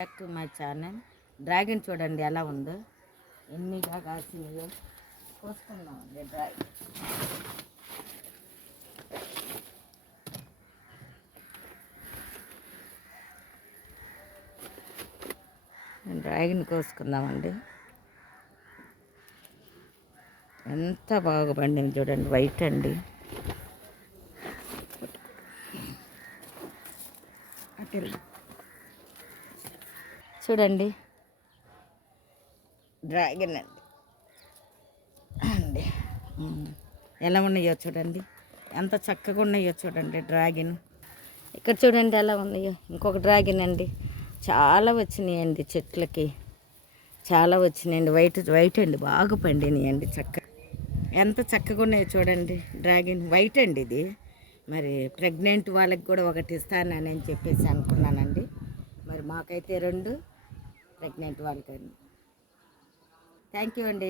Back to my channel. Dragon చూడండి ఎలా ఉందో, ఎన్నిగా కాసినాయో. కోసుకుందామండి డ్రాగన్ కోసుకుందామండి. ఎంత బాగా పండింది చూడండి, వైట్ అండి. చూడండి డ్రాగన్ అండి ఎలా ఉన్నాయో చూడండి, ఎంత చక్కగా ఉన్నాయో చూడండి డ్రాగన్. ఇక్కడ చూడండి ఎలా ఉన్నాయో. ఇంకొక డ్రాగన్ అండి, చాలా వచ్చినాయండి చెట్లకి, చాలా వచ్చినాయండి. వైట్ అండి, బాగా పండినాయండి. ఎంత చక్కగా ఉన్నాయో చూడండి డ్రాగన్. వైట్ అండి ఇది. మరి ప్రెగ్నెంట్ వాళ్ళకి కూడా ఒకటి ఇస్తానని చెప్పేసి అనుకున్నానండి. మరి మాకైతే 2 ప్రెగ్నెంట్ వాళ్ళకండి. థ్యాంక్ యూ అండి.